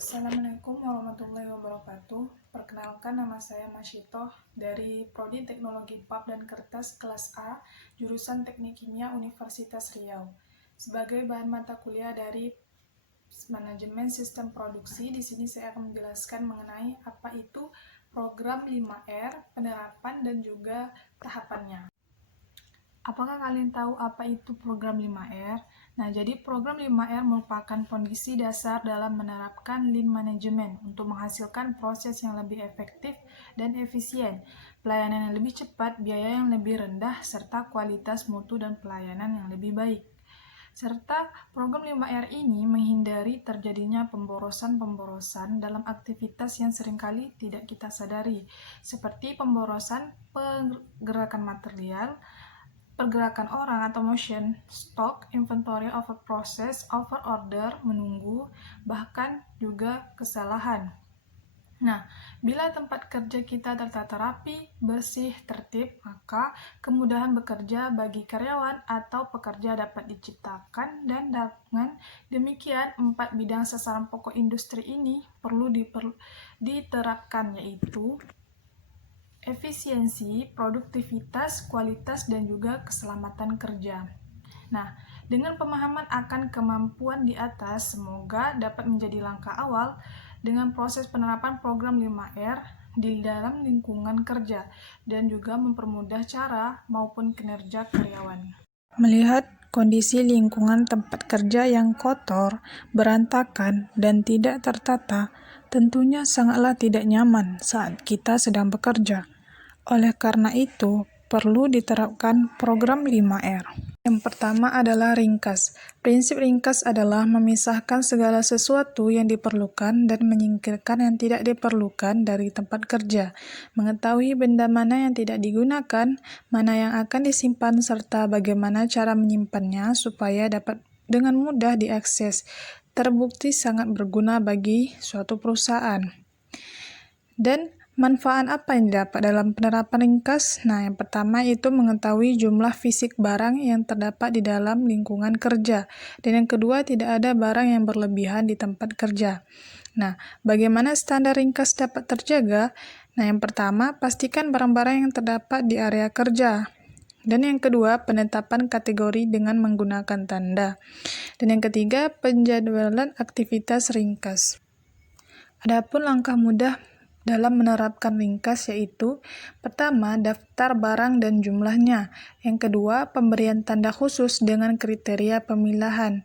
Assalamualaikum warahmatullahi wabarakatuh. Perkenalkan, nama saya Masyitoh dari Prodi Teknologi Pap dan Kertas kelas A, jurusan Teknik Kimia Universitas Riau. Sebagai bahan mata kuliah dari Manajemen Sistem Produksi, di sini saya akan menjelaskan mengenai apa itu program 5R, penerapan dan juga tahapannya. Apakah kalian tahu apa itu program 5R? Nah, jadi program 5R merupakan kondisi dasar dalam menerapkan Lean Management untuk menghasilkan proses yang lebih efektif dan efisien, pelayanan yang lebih cepat, biaya yang lebih rendah, serta kualitas mutu dan pelayanan yang lebih baik. Serta program 5R ini menghindari terjadinya pemborosan-pemborosan dalam aktivitas yang seringkali tidak kita sadari, seperti pemborosan pergerakan material, pergerakan orang atau motion, stock, inventory over process, over order, menunggu, bahkan juga kesalahan. Nah, bila tempat kerja kita tertata rapi, bersih, tertib, maka kemudahan bekerja bagi karyawan atau pekerja dapat diciptakan, dan dengan demikian 4 bidang sasaran pokok industri ini perlu diterapkan, yaitu efisiensi, produktivitas, kualitas, dan juga keselamatan kerja. Nah, dengan pemahaman akan kemampuan di atas, semoga dapat menjadi langkah awal dengan proses penerapan program 5R di dalam lingkungan kerja dan juga mempermudah cara maupun kinerja karyawan. Melihat kondisi lingkungan tempat kerja yang kotor, berantakan, dan tidak tertata, tentunya sangatlah tidak nyaman saat kita sedang bekerja. Oleh karena itu, perlu diterapkan program 5R. Yang pertama adalah ringkas. Prinsip ringkas adalah memisahkan segala sesuatu yang diperlukan dan menyingkirkan yang tidak diperlukan dari tempat kerja. Mengetahui benda mana yang tidak digunakan, mana yang akan disimpan, serta bagaimana cara menyimpannya supaya dapat dengan mudah diakses. Terbukti sangat berguna bagi suatu perusahaan. Dan manfaat apa yang didapat dalam penerapan ringkas? Nah, yang pertama itu mengetahui jumlah fisik barang yang terdapat di dalam lingkungan kerja. Dan yang kedua, tidak ada barang yang berlebihan di tempat kerja. Nah, bagaimana standar ringkas dapat terjaga? Nah, yang pertama, pastikan barang-barang yang terdapat di area kerja. Dan yang kedua, penetapan kategori dengan menggunakan tanda. Dan yang ketiga, penjadwalan aktivitas ringkas. Adapun langkah mudah dalam menerapkan ringkas yaitu: pertama, daftar barang dan jumlahnya. Yang kedua, pemberian tanda khusus dengan kriteria pemilihan.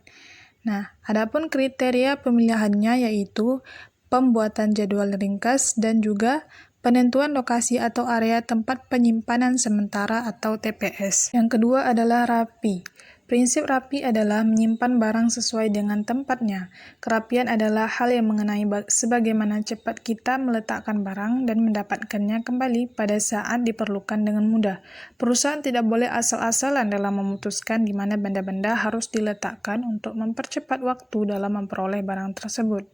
Nah, adapun kriteria pemilihannya yaitu pembuatan jadwal ringkas dan juga penentuan lokasi atau area tempat penyimpanan sementara atau TPS. Yang kedua adalah rapi. Prinsip rapi adalah menyimpan barang sesuai dengan tempatnya. Kerapian adalah hal yang mengenai sebagaimana cepat kita meletakkan barang dan mendapatkannya kembali pada saat diperlukan dengan mudah. Perusahaan tidak boleh asal-asalan dalam memutuskan di mana benda-benda harus diletakkan untuk mempercepat waktu dalam memperoleh barang tersebut.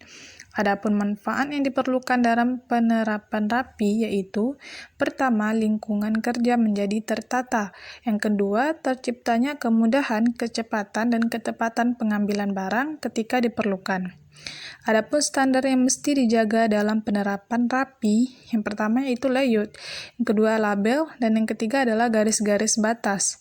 Adapun manfaat yang diperlukan dalam penerapan rapi yaitu: pertama, lingkungan kerja menjadi tertata. Yang kedua, terciptanya kemudahan, kecepatan, dan ketepatan pengambilan barang ketika diperlukan. Adapun standar yang mesti dijaga dalam penerapan rapi, yang pertama yaitu layout, yang kedua label, dan yang ketiga adalah garis-garis batas.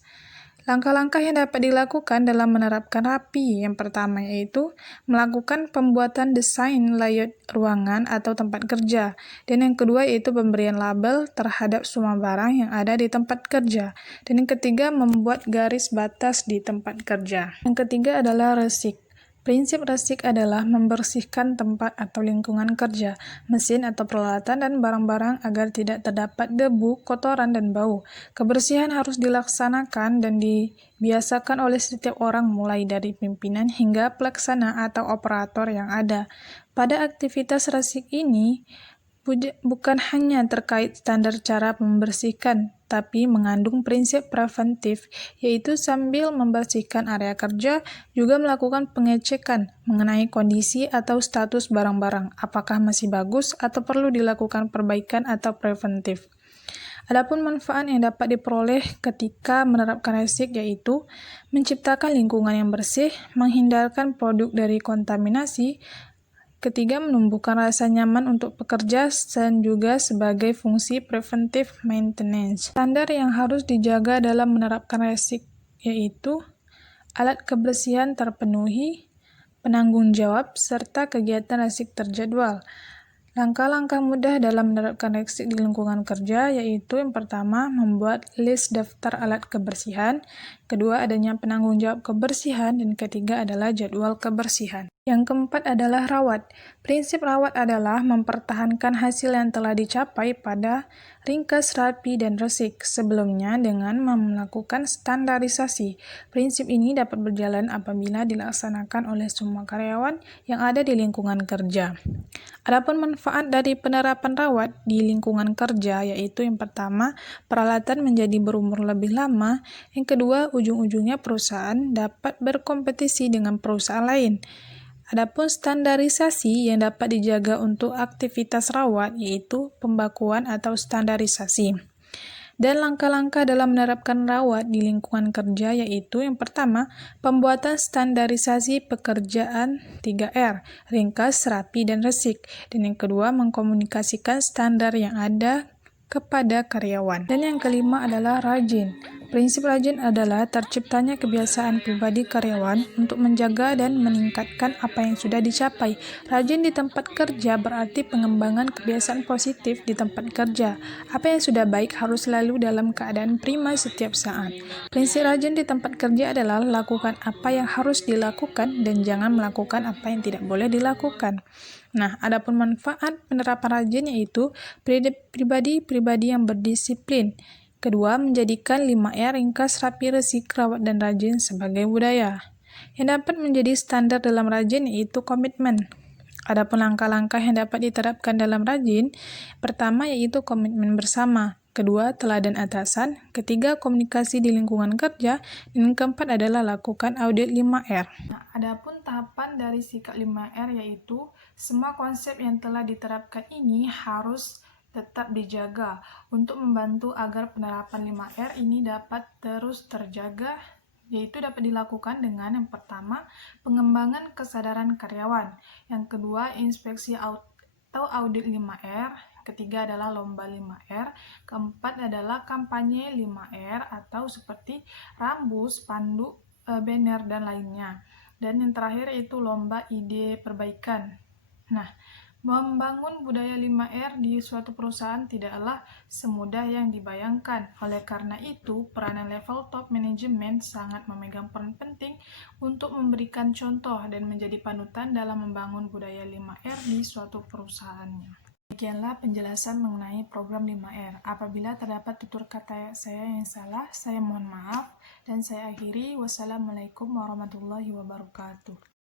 Langkah-langkah yang dapat dilakukan dalam menerapkan rapi, yang pertama yaitu melakukan pembuatan desain layout ruangan atau tempat kerja, dan yang kedua yaitu pemberian label terhadap semua barang yang ada di tempat kerja, dan yang ketiga membuat garis batas di tempat kerja. Yang ketiga adalah resik. Prinsip resik adalah membersihkan tempat atau lingkungan kerja, mesin atau peralatan, dan barang-barang agar tidak terdapat debu, kotoran, dan bau. Kebersihan harus dilaksanakan dan dibiasakan oleh setiap orang mulai dari pimpinan hingga pelaksana atau operator yang ada. Pada aktivitas resik ini, bukan hanya terkait standar cara membersihkan, tapi mengandung prinsip preventif, yaitu sambil membersihkan area kerja, juga melakukan pengecekan mengenai kondisi atau status barang-barang, apakah masih bagus atau perlu dilakukan perbaikan atau preventif. Adapun manfaat yang dapat diperoleh ketika menerapkan resik yaitu menciptakan lingkungan yang bersih, menghindarkan produk dari kontaminasi, Ketiga, menumbuhkan rasa nyaman untuk pekerja dan juga sebagai fungsi preventive maintenance. Standar yang harus dijaga dalam menerapkan resik yaitu alat kebersihan terpenuhi, penanggung jawab, serta kegiatan resik terjadwal. Langkah-langkah mudah dalam menerapkan resik di lingkungan kerja yaitu yang pertama, membuat list daftar alat kebersihan, kedua, adanya penanggung jawab kebersihan, dan ketiga adalah jadwal kebersihan. Yang keempat adalah rawat. Prinsip rawat adalah mempertahankan hasil yang telah dicapai pada ringkas, rapi, dan resik sebelumnya dengan melakukan standarisasi. Prinsip ini dapat berjalan apabila dilaksanakan oleh semua karyawan yang ada di lingkungan kerja. Adapun manfaat dari penerapan rawat di lingkungan kerja yaitu yang pertama, peralatan menjadi berumur lebih lama, yang kedua, ujung-ujungnya perusahaan dapat berkompetisi dengan perusahaan lain. Adapun standarisasi yang dapat dijaga untuk aktivitas rawat yaitu pembakuan atau standarisasi. Dan langkah-langkah dalam menerapkan rawat di lingkungan kerja yaitu yang pertama, pembuatan standarisasi pekerjaan 3R, ringkas, rapi, dan resik. Dan yang kedua, mengkomunikasikan standar yang ada kepada karyawan. Dan yang kelima adalah rajin. Prinsip rajin adalah terciptanya kebiasaan pribadi karyawan untuk menjaga dan meningkatkan apa yang sudah dicapai. Rajin di tempat kerja berarti pengembangan kebiasaan positif di tempat kerja. Apa yang sudah baik harus selalu dalam keadaan prima setiap saat. Prinsip rajin di tempat kerja adalah lakukan apa yang harus dilakukan dan jangan melakukan apa yang tidak boleh dilakukan. Nah, adapun manfaat penerapan rajin yaitu pribadi-pribadi yang berdisiplin. Kedua, menjadikan 5R ringkas, rapi, resik, rawat, dan rajin sebagai budaya. Yang dapat menjadi standar dalam rajin yaitu komitmen. Adapun langkah-langkah yang dapat diterapkan dalam rajin, pertama yaitu komitmen bersama, kedua teladan atasan, ketiga komunikasi di lingkungan kerja, dan yang keempat adalah lakukan audit 5R. Nah, adapun tahapan dari sikap 5R yaitu semua konsep yang telah diterapkan ini harus tetap dijaga untuk membantu agar penerapan 5R ini dapat terus terjaga, yaitu dapat dilakukan dengan yang pertama, pengembangan kesadaran karyawan, yang kedua, inspeksi atau audit 5R, ketiga adalah lomba 5R, keempat adalah kampanye 5R atau seperti rambu, spanduk, banner, dan lainnya. Dan yang terakhir itu lomba ide perbaikan. Nah, membangun budaya 5R di suatu perusahaan tidaklah semudah yang dibayangkan. Oleh karena itu, peranan level top manajemen sangat memegang peran penting untuk memberikan contoh dan menjadi panutan dalam membangun budaya 5R di suatu perusahaannya. Demikianlah penjelasan mengenai program 5R. Apabila terdapat tutur kata saya yang salah, saya mohon maaf. Dan saya akhiri. Wassalamualaikum warahmatullahi wabarakatuh.